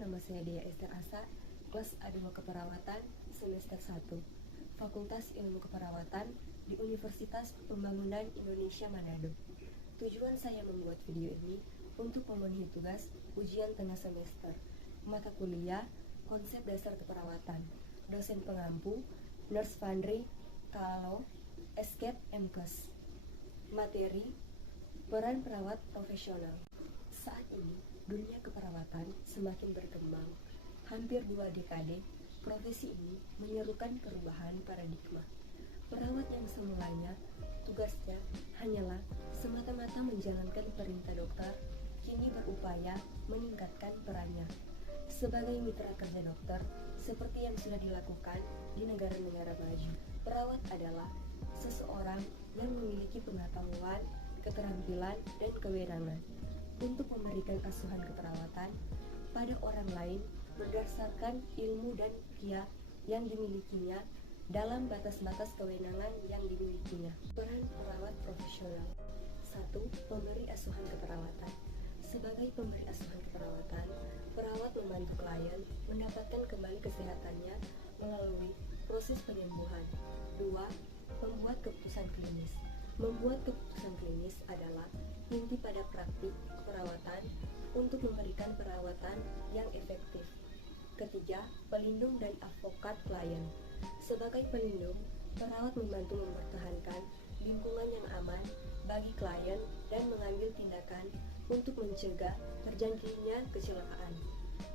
nama saya Dea Esther Asa, kelas A2 Keperawatan, semester 1, Fakultas Ilmu Keperawatan di Universitas Pembangunan Indonesia Manado. Tujuan saya membuat video ini untuk memenuhi tugas ujian tengah semester, mata kuliah, konsep dasar keperawatan, dosen pengampu, Nurse Vandri, Kalo, Escape MKes. Materi, peran perawat profesional. Saat ini, dunia keperawatan semakin berkembang. Hampir 2 dekade, profesi ini menyerukan perubahan paradigma. Perawat yang semulanya tugasnya hanyalah semata-mata menjalankan perintah dokter, kini berupaya meningkatkan perannya sebagai mitra kerja dokter, seperti yang sudah dilakukan di negara-negara maju. Perawat adalah seseorang yang memiliki pengetahuan, keterampilan, dan kewenangan untuk memberikan asuhan keperawatan pada orang lain berdasarkan ilmu dan kia yang dimilikinya dalam batas-batas kewenangan yang dimilikinya. Peran perawat profesional. 1. Pemberi asuhan keperawatan. Sebagai pemberi asuhan keperawatan, perawat membantu klien mendapatkan kembali kesehatannya melalui proses penyembuhan. 2. Membuat keputusan klinis. Membuat keputusan klinis adalah inti pada praktik keperawatan untuk memberikan perawatan yang efektif. Ketiga, pelindung dan advokat klien. Sebagai pelindung, perawat membantu mempertahankan lingkungan yang aman bagi klien dan mengambil tindakan untuk mencegah terjadinya kecelakaan.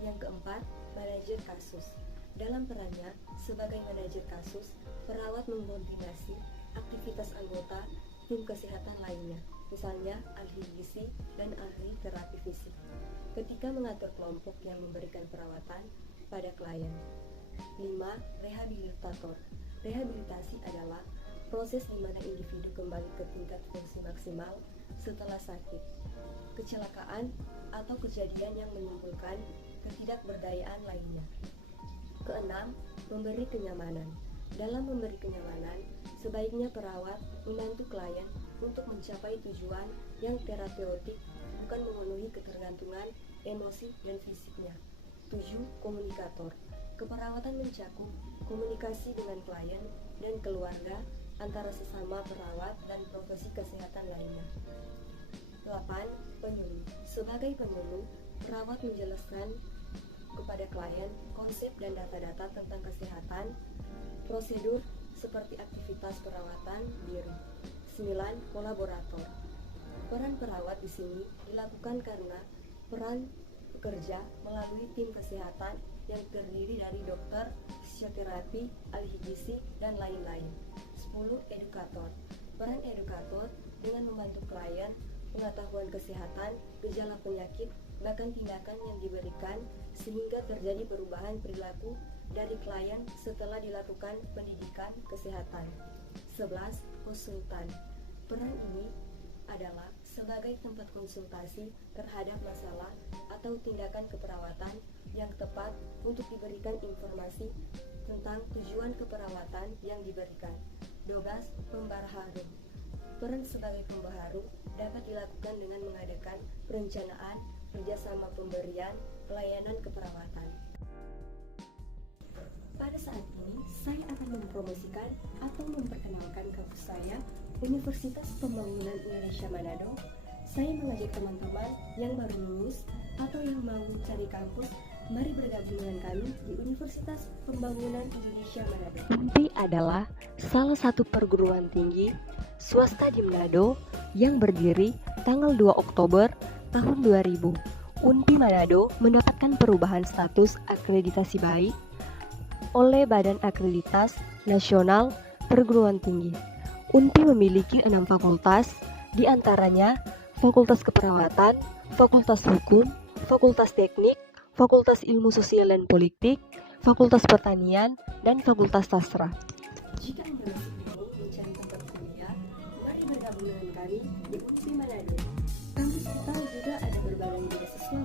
Yang keempat, manajer kasus. Dalam perannya sebagai manajer kasus, perawat mengkoordinasi aktivitas anggota tim kesehatan lainnya, misalnya ahli gizi dan ahli terapi fisik, ketika mengatur kelompok yang memberikan perawatan pada klien. 5. Rehabilitator. Rehabilitasi adalah proses di mana individu kembali ke tingkat fungsi maksimal setelah sakit, kecelakaan, atau kejadian yang menimbulkan ketidakberdayaan lainnya. Keenam, memberi kenyamanan. Dalam memberi kenyamanan, sebaiknya perawat membantu klien untuk mencapai tujuan yang terapeutik, bukan memenuhi ketergantungan emosi dan fisiknya. 7. Komunikator. Keperawatan mencakup komunikasi dengan klien dan keluarga antara sesama perawat dan profesi kesehatan lainnya. 8. Penyuluh. Sebagai penyuluh, perawat menjelaskan kepada klien konsep dan data-data tentang kesehatan, prosedur seperti aktivitas perawatan diri. 9. Kolaborator. Peran perawat di sini dilakukan karena peran bekerja melalui tim kesehatan yang terdiri dari dokter, fisioterapi, ahli gizi, dan lain-lain. 10. Edukator. Peran edukator dengan membantu klien pengetahuan kesehatan, gejala penyakit, bahkan tindakan yang diberikan sehingga terjadi perubahan perilaku dari klien setelah dilakukan pendidikan kesehatan. 11. Konsultan. Peran ini adalah sebagai tempat konsultasi terhadap masalah atau tindakan keperawatan yang tepat untuk diberikan informasi tentang tujuan keperawatan yang diberikan. 12. Pembaharu. Peran sebagai pembaharu dapat dilakukan dengan mengadakan perencanaan kerjasama pemberian pelayanan keperawatan. Pada saat ini, saya akan mempromosikan atau memperkenalkan kampus saya, Universitas Pembangunan Indonesia Manado. Saya mengajak teman-teman yang baru lulus atau yang mau cari kampus, mari bergabung dengan kami di Universitas Pembangunan Indonesia Manado. UNPI adalah salah satu perguruan tinggi swasta di Manado yang berdiri tanggal 2 Oktober tahun 2000. UNPI Manado mendapatkan perubahan status akreditasi baik oleh Badan Akreditas Nasional Perguruan Tinggi. UNPI memiliki 6 fakultas, di antaranya Fakultas Keperawatan, Fakultas Hukum, Fakultas Teknik, Fakultas Ilmu Sosial dan Politik, Fakultas Pertanian, dan Fakultas Sastra. Jika Anda masih bingung mencari tempat kuliah, mari bergabung dengan kami di UNPI Manado. Kampus kita juga ada berbagai beasiswa